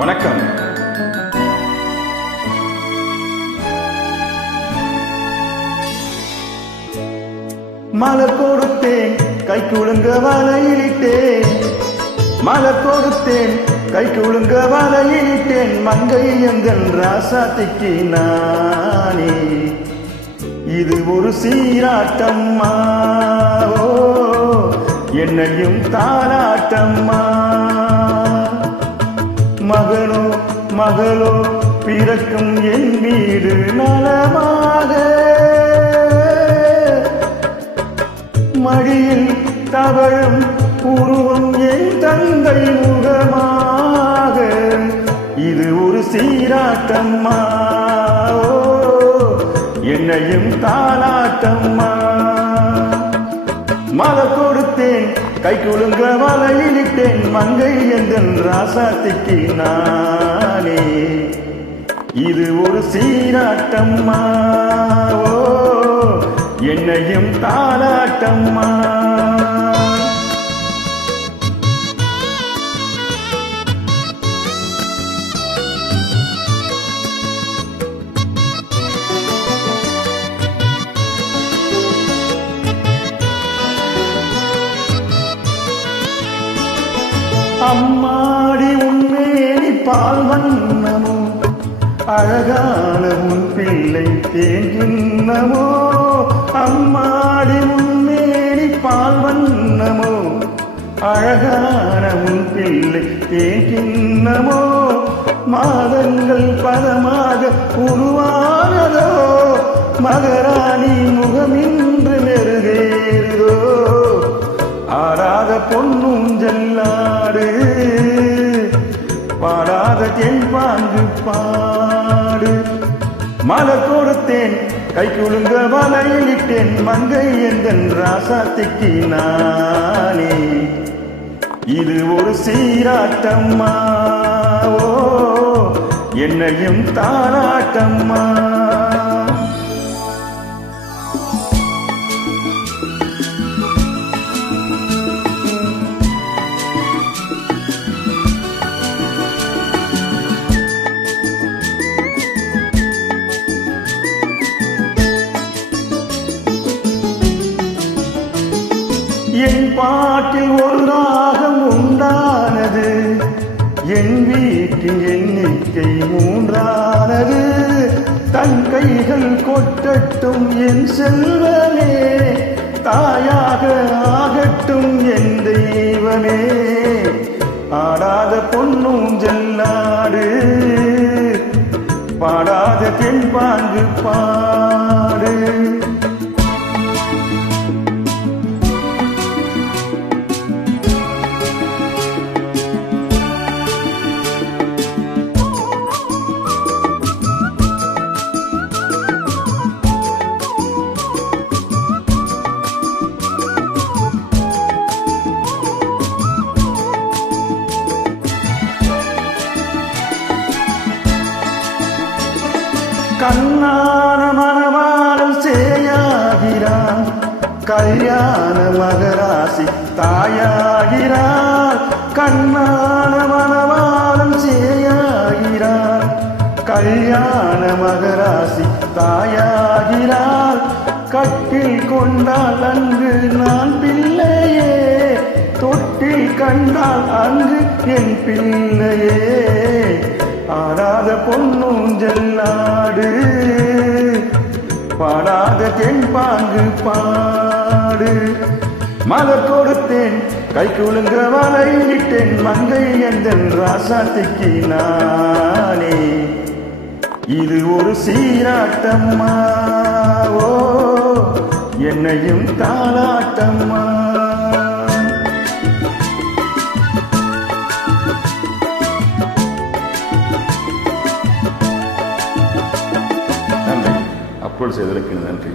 வணக்கம். மலர் கொடுத்தேன் கை குழுங்க வலையிலிட்டேன், மலர் கொடுத்தேன் கை குழுங்க வலையிலிட்டேன், மங்கை எங்கள் ராசாத்திக்கு நானே. இது ஒரு சீராட்டம்மா, என்னையும் தாராட்டம்மா. மகனோ மகளோ பிறக்கும் என் வீடு நலமாக, மடியில் தவழும் உருவம் என் தந்தை முகமாக. இது ஒரு சீராட்டம்மா, என்னையும் தாலாட்டம்மா. மலர் கொடுத்தேன் கை குழுங்க வலையிலிட்டேன், மங்கை எந்தன் ராசாத்திக்கு நானே. இது ஒரு சீராட்டம்மா, என்னையும் தாலாட்டம்மா. அம்மாடி உன்மேனி பால் வண்ணமோ, அழகான உன் பிள்ளை தேங்கின்னமோ. அம்மாடி உன்மேனி பால் வண்ணமோ, அழகான உன் பிள்ளை தேங்கின்னமோ. மாதங்கள் பதமாக உருவானதோ, மகராணி முகமின்று மெருகேறுதோ. ஆடாத பொன்னும் ஜல்லாடு, பாடாத தென்பாங்கு பாடு. மலர் கொடுத்தேன் கை குழுங்க வலையிலிட்டேன், மங்கை எந்தன் ராசாத்திக்கு நானே. இது ஒரு சீராட்டம்மா, என்னையும் தாராட்டம்மா. என் பாட்டில் ஒரு ராகம் உண்டானது, என் வீட்டில் எண்ணிக்கை 3ஆனது. தன் கைகள் கொட்டட்டும் என் செல்வமே, தாயாக ஆகட்டும் என் தெய்வமே. ஆடாத பொன்னும் ஜல்லாடு, பாடாத தென்பாங்கு பாடு. கண்ணான மணவாளம் சேயாகிறான், கல்யாண மகராசி தாயாகிறான். கண்ணான மணவாளம் சேயாகிறான், கல்யாண மகராசி தாயாகிறான். கட்டில் கொண்டால் அங்கு நான் பிள்ளையே, தொட்டில் கண்டால் அங்கு என் பிள்ளையே. ஆடாத பொன்னும் ஜல்லாடு, பாடாத தென்பாங்கு பாடு. மலர் கொடுத்தேன் கை குழுங்க வலையிலிட்டேன், மங்கை எந்தன் ராசாத்திக்கு நானே. இது ஒரு சீராட்டம்மா, என்னையும் தாலாட்டம்மா. அப்போது செய்ததற்கு நன்றி.